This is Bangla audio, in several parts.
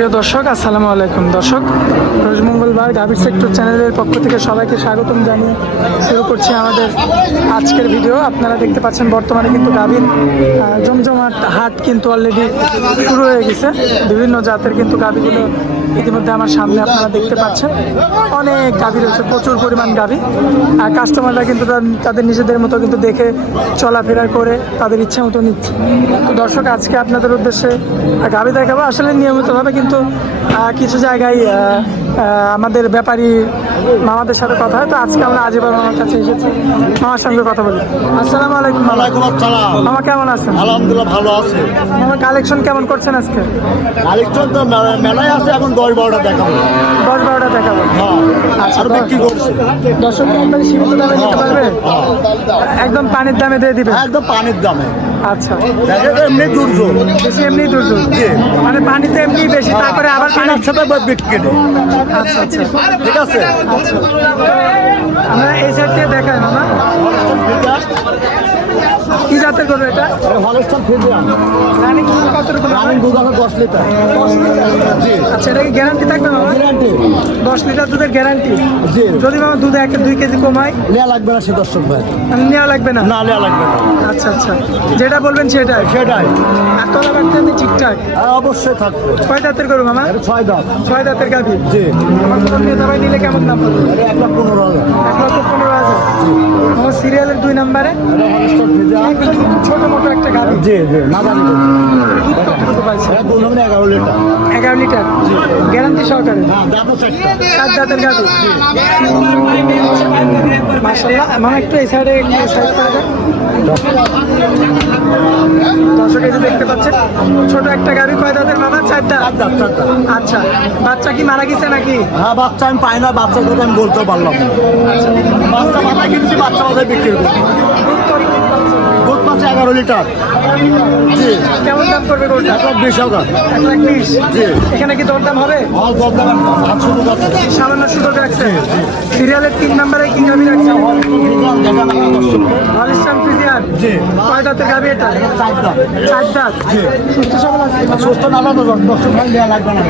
সুপ্রিয় দর্শক, আসসালামু আলাইকুম। দর্শক, রোজ মঙ্গলবার গাভীর সেক্টর চ্যানেলের পক্ষ থেকে সবাইকে স্বাগতম জানিয়ে শুরু করছি আমাদের আজকের ভিডিও আপনারা দেখতে পাচ্ছেন, বর্তমানে কিন্তু গাভীর জমজমাট হাট কিন্তু অলরেডি শুরু হয়ে গেছে। বিভিন্ন জাতের কিন্তু গাভীগুলো ইতিমধ্যে আমার সামনে আপনারা দেখতে পাচ্ছেন, অনেক গাভী রয়েছে, প্রচুর পরিমাণ গাভী। আর কাস্টমাররা কিন্তু তাদের নিজেদের মতো কিন্তু দেখে চলাফেরা করে তাদের ইচ্ছা মতো নিচ্ছে। তো দর্শক, আজকে আপনাদের উদ্দেশ্যে গাভী দেখাবো। আসলে নিয়মিতভাবে কিন্তু কিছু জায়গায় আমাদের ব্যাপারী মামাদের সাথে কথা হয় তো আজকে আমরা আজিবার মামার কাছে এসেছি মামার সঙ্গে কথা বলি আসসালামু আলাইকুম মামা ওয়ালাইকুম আসসালাম মামা কেমন আছেন আলহামদুলিল্লাহ ভালো আছে মামা কালেকশন কেমন করছেন আজকে আরেকজন তো মেলা- মেলায় আছে এখন দশ বারোটা দেখাবো দশ বারোটা দেখাবো হ্যাঁ আচ্ছা, বিক্রি করছে দর্শক একবারে সীমিত দামে নিতে পারবে একদম পানির দামে দিয়ে দিবে একদম পানির দামে আচ্ছা। এমনি দুর্যোগ। বেশি এমনি দুর্যোগ। মানে পানিতে এমনি বেশি তারপরে আবার পানির সাথে নেই। আচ্ছা আচ্ছা। ঠিক আছে? আচ্ছা। আমরা এই সাইড দেখাই মামা। কি জাতের করবে এটা? Holstein Friesian. রানিং কতটুকু রানিং? দুধ আছে দশ লিটার। জি। আচ্ছা এটা কি গ্যারান্টি থাকবে মামা? গ্যারান্টি দশ লিটার দুধের গ্যারান্টি জি। যদি মামা দুধে একটা দুই কেজি কমায়? নেওয়া লাগবে না সে দর্শক ভাই। নেওয়া লাগবে না? না নেওয়া লাগবে না। আচ্ছা আচ্ছা। যেটা বলবেন সেটাই। সেটাই। আর তলা আমি ঠিকঠাক? হ্যাঁ, অবশ্যই থাকবে। কয় দাঁতের করব মামা? ছয় দাম ছয় দাঁতের গাভি? জি। আমার কোনো ক্রেতা নিলে কেমন দাম পড়বে? এটা এক লাখ পনেরো হাজার। এক লক্ষ পনেরো হাজার। আমার সিরিয়ালের দুই নম্বরে। ছোট জি জি এগারো লিটার? এগারো লিটার? গ্যারান্টি সহকারে? হ্যাঁ চারটা সাত মাসাল্লাহ আমার একটু এই সাইডে সাইড করে দেন। দর্শক এই যে দেখতে পাচ্ছেন ছোট একটা গাভি কয় দাঁতের মামা চার দাঁত চার দাঁত চার দাঁত। আচ্ছা বাচ্চা কি মারা গেছে নাকি? হ্যাঁ বাচ্চা আমি পাই না বাচ্চা কথা আমি বলতে পারলাম। বাচ্চা মাথায় কিনছি বাচ্চা মাথায় বিক্রি করি এগারো লিটার। জি। কেমন দাম করবে গরুটা? এক লাখ বিশ হাজার। এক লাখ বিশ জি। এখানে কি দরদাম হবে? যাচ্ছে সামান্য সুযোগ রাখছে সিরিয়ালের তিন নম্বরে কি রাখছে জি। কয় দাঁতের এটা? চার দাঁত। চার দাঁত? জি। সুস্থ সবল আছে সুস্থ না হলে দশ ভাই দেওয়া লাগবে না।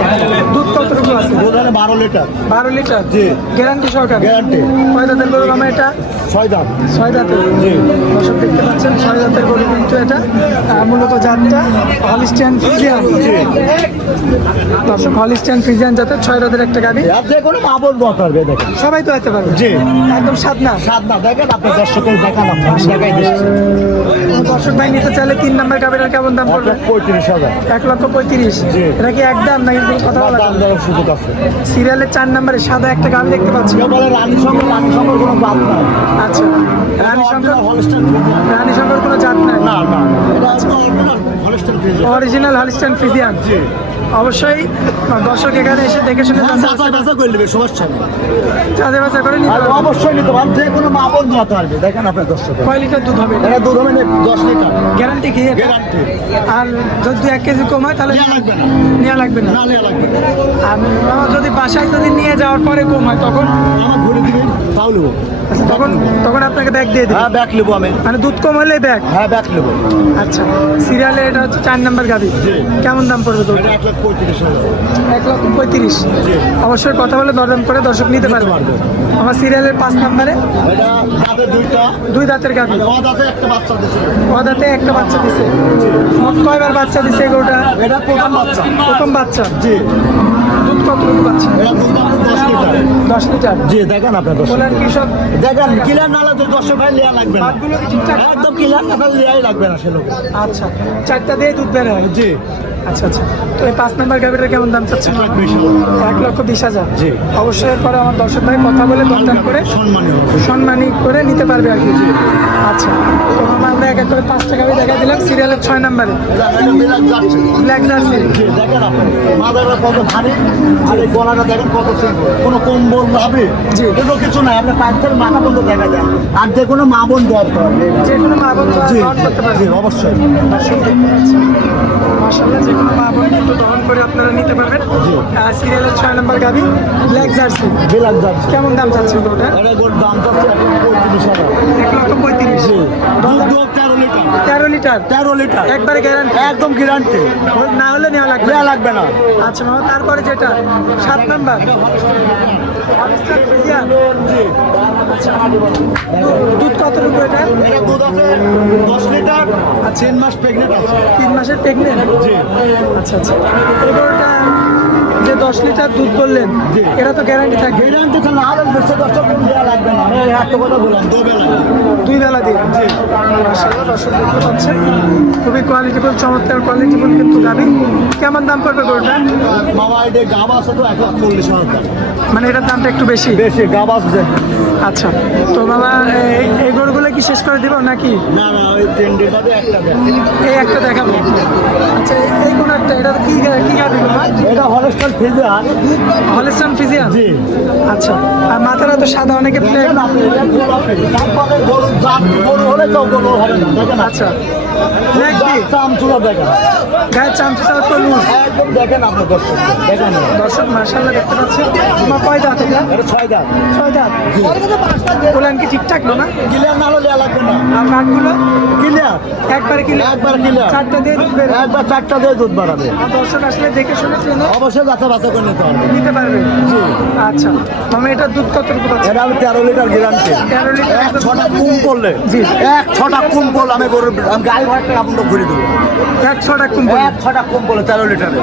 দুধ কতটুকু আছে? দুধ হলে বারো লিটার। বারো লিটার? জি। গ্যারান্টি সহকারে? গ্যারান্টি। কয় দাঁতের গরু মামা এটা? ছয় দাঁত। ছয় দাঁতের জি। দর্শক দেখতে পাচ্ছেন ছয় দাঁতের গরু কিন্তু এটা আহ, মূলত জাতটা হলিস্টিয়ান ফিজিয়ান দর্শক হলিস্টিয়ান ফিজিয়ান জাতের ছয় দাঁতের একটা গাড়ি যে কোনো মা বলব দেখেন। সবাই তো পারবে? জি। একদম স্বাদ না? সাত না দেখেন আপনার দর্শকের দেখান আপনার দেখাই দিচ্ছি। দর্শক ভাই নিতে চাইলে তিন নম্বর গাড়িটার কেমন দাম পড়বে পঁয়ত্রিশ হাজার। এক লক্ষ পঁয়ত্রিশ। এটা কি একদম নাকি কথা বলা সুযোগ আছে। সিরিয়ালের চার নম্বরে সাদা একটা গান দেখতে পাচ্ছি। রানী রানী সঙ্গে কোনো আচ্ছা। রানী শঙ্কর রানী শঙ্কর কোনো জাত নাই? না না অরিজিনাল হলিস্টান ফিজিয়ান জি। অবশ্যই দর্শক এখানে এসে দেখে শুনে হ্যাঁ, যাচাই যাচাই করে নেবে সমস্যা নেই। যাচাই করে নিতে অবশ্যই নিতে পারেন যে কোনো মা বোন নিতে পারবে। দেখেন আপনার দর্শক। কয় লিটার দুধ হবে? এটা দুধ হবে দশ লিটার। গ্যারান্টি কি গ্যারান্টি। আর যদি দু এক কেজি কম হয় তাহলে নেওয়া লাগবে না। নেওয়া লাগবে না। আর যদি বাসায় যদি নিয়ে যাওয়ার পরে কম হয় তখন? আমার ঘুরে দিবেন তাও নেব। তখন তখন আপনাকে ব্যাগ দিয়ে দিই হ্যাঁ ব্যাগ নেব আমি। মানে দুধ কম হলে ব্যাগ? হ্যাঁ ব্যাগ নেব। আচ্ছা সিরিয়ালে এটা হচ্ছে চার নাম্বার গাড়ি। কেমন দাম পড়বে এক লাখ পঁয়ত্রিশ হাজার। এক লক্ষ পঁয়ত্রিশ। অবশ্যই কথা বলে দরদাম করে দর্শক নিতে পারবে। আমার সিরিয়ালের পাঁচ নাম্বারে। দুই দাঁতের আর ওর একটা বাচ্চা দিছে। কয়বার বাচ্চা দিছে এগুলোটা এটা প্রথম বাচ্চা। প্রথম বাচ্চা? জি। দুধ কতটুকু বাচ্চা? এটা দুধ দশ লিটার। দশ লিটার? জি দেখেন আপনার দশ বলেন কি সব দেখেন কিলার নাহলে তো দশ ভাই লিয়া লাগবে না। একদম কিলার না লিয়াই লাগবে না সে লোক আচ্ছা চারটা দিয়ে দুধ বের হয়। জি। আচ্ছা আচ্ছা। তো এই পাঁচ নাম্বার গাড়িটা কেমন দাম চাচ্ছেন? এক লক্ষ বিশ হাজার। জি। অবশ্যই এরপরে আমার দর্শক ভাই কথা বলে দরদাম করে সম্মানী করে নিতে পারবে আর কি। আচ্ছা। তো আমরা এক এক করে পাঁচটা গাড়ি দেখা দিলাম। সিরিয়ালের ছয় নাম্বারে। ব্ল্যাক জার্সি দেখেন আপনি মাথাটা কত ভারী আর এই গলাটা দেখেন কত কোনো কম্বল লাভে জি। এগুলো কিছু নাই। আপনার পাঁচটার মাথা পর্যন্ত দেখা যায়। আর যে কোনো মা বোন দরকার। যে কোনো মা বোন করতে পারবে অবশ্যই। মাসাল্লাহ যে কোনো মা বোন কিন্তু দহন করে আপনারা নিতে পারবেন। সিরিয়ালের ছয় নম্বর গাবি ব্ল্যাক জার্সি বিলাক যাচ্ছে কেমন দাম চাচ্ছে ওটা? দাম পঁয়ত্রিশ এক লক্ষ পঁয়ত্রিশ। তেরো লিটার। তেরো লিটার? তেরো লিটার। একবারে গ্যারান্টি একদম গ্যারান্টি না হলে নেওয়া লাগবে দেওয়া লাগবে না। আচ্ছা মামা তারপরে যেটা? সাত নাম্বার। আচ্ছা দুধ কতটুকু এটা? এটা দুধ আছে দশ লিটার। আর তিন মাস প্রেগনেন্ট আছে। তিন মাসের প্রেগনেন্ট আচ্ছা আচ্ছা। এবারটা যে দশ লিটার দুধ বললেন। এটা তো গ্যারান্টি থাকবে। গ্যারান্টি না হলে বেশি দেওয়া লাগবে না। একটা কথা বললাম দুই বেলা দিন মাশাআল্লাহ, দর্শক দেখতে পাচ্ছেন খুবই কোয়ালিটিফুল চমৎকার কোয়ালিটিফুল কিন্তু গাবি কেমন দাম পড়বে গরুটা? মামা এটা গাব আছে তো এক লাখ চল্লিশ হাজার মানে এটার দামটা একটু বেশি? বেশি গাব আছে আচ্ছা তো বাবা এই- গরুগুলো কি শেষ করে দিব নাকি? না না ওই তিন লিটারে একটা দেয় এই একটা দেখাবো। এটা হলস্টার ফিজে আর হলিস্টান ফিজিয়ান? জি। আচ্ছা। আর মাথাটা তো সাদা অনেকে প্লে দেখেন আপনি, এটা ফুল আপনি। তারপরে গরু জাত গরু হলে তো গরু হবে না দেখেন আচ্ছা। দেখেন। আপনি দর্শক মার্শাল্লাহ দেখতে পাচ্ছেন। তোমার কয় দাঁত এটা? ছয় দাঁত। ছয় দাঁত। বললেন কি ঠিকঠাক না? ক্লিয়ার না হলে লাগবে না। আর কাঠগুলো ক্লিয়ার। একবারে কিলো একবার ক্লিয়ার। চারটা দিয়ে দুধ বের একবার চারটা দিয়ে দুধ বাড়াবে দর্শক আসলে দেখে অবশ্যই বাচ্চা বাচ্চা করে নিতে হবে। নিতে পারবে? জি। আচ্ছা। আমি এটা দুধ এটা আমি তেরো লিটার গ্যারান্টি। তেরো লিটার এক ছটা কুম করলে জি। এক ছটা কুম করলে আমি গরুর আমি আপনার ঘুরে দেবো। এক ছটা এক ছটা কুম করলে তেরো লিটারে।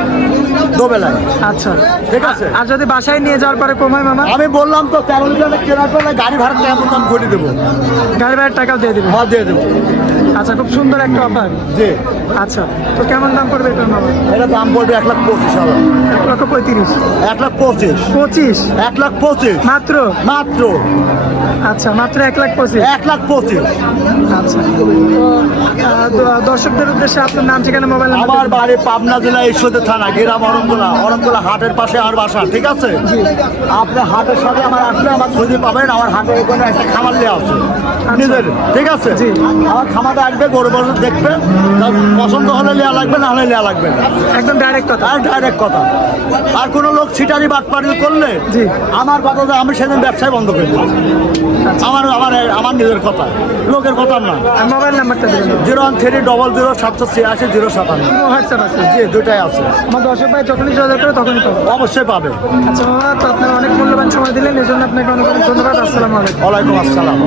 দোবেলায়। আচ্ছা। ঠিক আছে? আর যদি বাসায় নিয়ে যাওয়ার পরে কমায় মামা? আমি বললাম তো তেরো লিটারে কেনার পরে গাড়ি ভাড়াটা এমন দাম ঘুরে দেবো। গাড়ি ভাড়ার টাকাও দিয়ে দেবো? হ্যাঁ দিয়ে দেবো। আচ্ছা খুব সুন্দর একটা অফার। জি। আচ্ছা তো কেমন দাম পড়বে এটার মামা? এটা দাম পড়বে এক লাখ পঁচিশ হাজার। এক লক্ষ পঁয়ত্রিশ। এক লাখ পঁচিশ। পঁচিশ। এক লাখ পঁচিশ। মাত্র? মাত্র। আচ্ছা মাত্র এক লাখ পঁচিশ। এক লাখ পঁচিশ। আচ্ছা। তো দর্শকদের উদ্দেশ্যে আপনার নাম ঠিকানা মোবাইল আমার বাড়ি পাবনা জেলা ঈশ্বরদের থানা গ্রাম অরমগোলা অরমগোলা হাটের পাশে আমার বাসা ঠিক আছে? আপনি হাটের সাথে আমার আসলে আমার খুঁজে পাবেন আমার হাটের ওখানে একটা খামার নিয়ে আছে। নিজের ঠিক আছে। আমার খামারে আসবে গরু বছর দেখবে পছন্দ হলে নেওয়া লাগবে না হলে নেওয়া লাগবে একদম ডাইরেক্ট কথা। আর ডাইরেক্ট কথা। আর কোনো লোক ছিটারি বাটপাড়ি করলে জি। আমার কথা আমি সেদিন ব্যবসায় বন্ধ করে দেবো আমার আমার আমার নিজের কথা। লোকের কথা না। আর মোবাইল নাম্বারটা zero one three double zero সাতশো ছিয়াশি জিরো সাতান্ন। হোয়াটসঅ্যাপ আছে। জি দুটাই আছে। আমার দর্শক ভাই যখনই যোগাযোগ করে তখনই পাবো। অবশ্যই পাবে। আচ্ছা মামা তো আপনার অনেক মূল্যবান সময় দিলেন এই জন্য আপনাকে অনেক অনেক ধন্যবাদ। আসসালামু আলাইকুম। ওয়ালাইকুম আসসালাম।